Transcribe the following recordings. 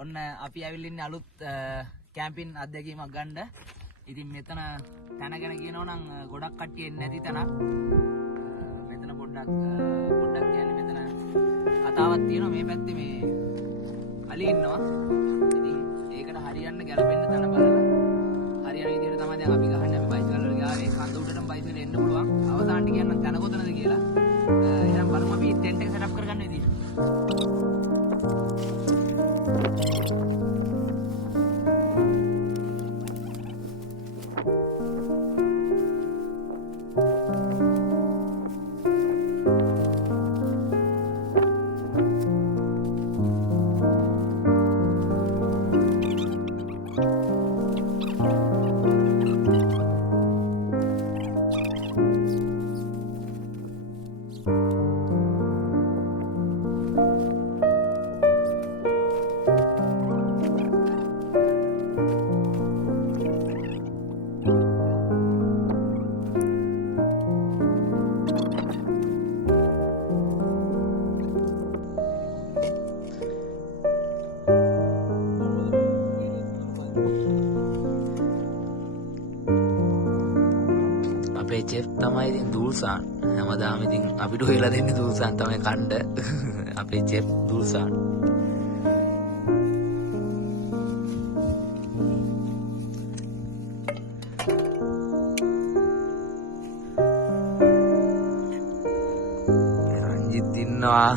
ඔන්න අපි ඇවිල්ලා ඉන්නේ අලුත් කැම්පින් අත්දැකීමක් ගන්න. ඉතින් මෙතන තැන ගැන කියනවා නම් ගොඩක් කට්ටිය එන්නේ නැති තැනක්. මෙතන පොඩ්ඩක් කියන්නේ මෙතන කතාවක් තියෙනවා. මේ පැත්තේ මේ අලි ඉන්නවා. ඉතින් ඒකට හරියන්න ගැලපෙන්න තැන බලලා හරියන විදිහට තමයි දැන් අපි ගහන්නේ. අපි බයිසිකල් වල ගියා. ඒ කන්ද උඩටම බයිසිකල් එන්න පුළුවන්. අවසානට කියන්නම් තැන කොතනද කියලා. එහෙනම් බලමු අපි ටෙන්ට් එක සෙටප් කරගන්න විදිහ. අපේ චෙෆ් තමයි ඉතින් දූල්සාන්. හැමදාම ඉතින් අපිට හොයලා දෙන්නේ දූල්සාන් තමයි කණ්ඩ. අපේ චෙෆ් දූල්සාන්. රංජිත් ඉන්නවා.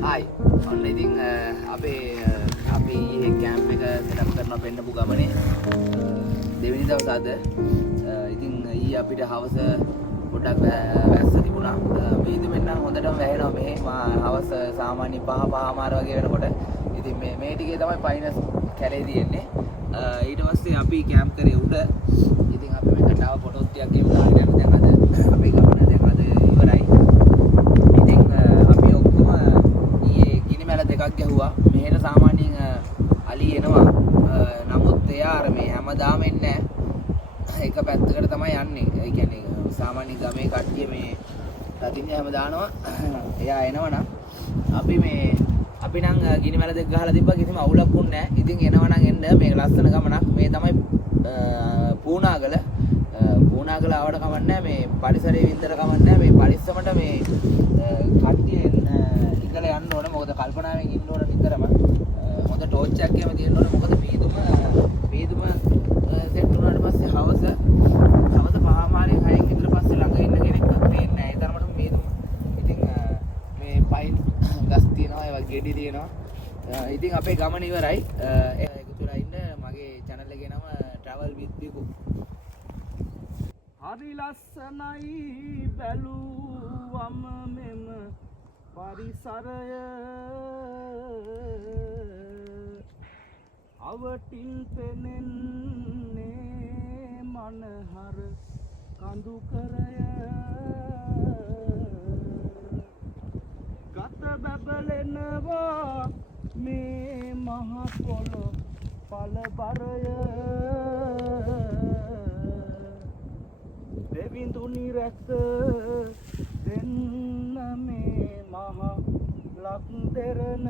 Hai, ඔන්න ඉතින් අපි කැම්ප් එක සෙටප් කරනවා පෙන්නපු ගමනේ දෙවෙනි දවස් අද. ඉතින් ඊයේ අපිට හවස පොඩ්ඩක් වැස්ස තිබුණා. වීදුමෙන් නම් හොඳටම වැහෙනවා මෙහෙ. හවස සාමාන්‍ය 5:00 වගේ වෙනකොට. ඉතින් මේ ටිකේ තමයි පයින්ස් කැලේ තියෙන්නේ. ඊට පස්සේ අපි කැම්ප් කරේ උඩ. ඉතින් අපි මෙතනට ආව ෆොටෝස් ටිකක් ගේමු දාගෙන යන්න. දැන් අද අපේ ගමන දැන් අද ඉවරයි. ඉතින් අපි ඔක්කොම ඊයේ ගිනිමැල දෙකක් ගැහුවා. මෙහෙට සාමාන්‍යයෙන් අලි එනවා. නමුත් එයා අර මේ හැමදාම එන්නේ නැහැ. එක පැත්තකට තමයි යන්නේ. ඒ කියන්නේ සාමාන්‍ය ගමේ කට්ටිය මේ රකින්නේ හැම දානවා. එයා එනවනම් අපි නම් ගිනිමැල දෙක ගහලා තිබ්බා කිසිම අවුලක් වුණේ නැහැ. ඉතින් එනවනම් එන්න මේක ලස්සන ගමනක්. මේ තමයි පූනාගල. පූනාගල ආවට කමක් නැහැ. මේ පරිසරයේ වින්දර කමක් නැහැ. මේ පරිස්සමට මේ කට්ටිය ඉඳලා යන්න ඕනේ. මොකද කල්පනාවෙන් ඉන්න ඕන නිතරම. හොඳ ටෝච් එකක් එහෙම තියෙන්න ඕනේ. මොකද වීදුම සෙට් වුණාට පස්සේ හවස 5:00 6න් විතර පස්සේ ළඟ ඉන්න කෙනෙක් පේන්නේ නැහැ. ඒ තරමට වීදුම. ඉතින් මේ පයින් ගස් තියෙනවා, ඒවා ගෙඩි තියෙනවා. ඉතින් අපේ ගමන ඉවරයි. එකතු වෙලා ඉන්න මගේ channel එකේ නම travel with Biku. හරි ලස්සනයි බැලුවම මෙම පරිසරය අවටින් පෙනෙන්නේ මනහර කඳුකරය ගත බබලෙනවා මේ මහ පොළොව පළබරය දෙවිඳුනි රැස දෙන්න මේ මහ ලක් දෙරණ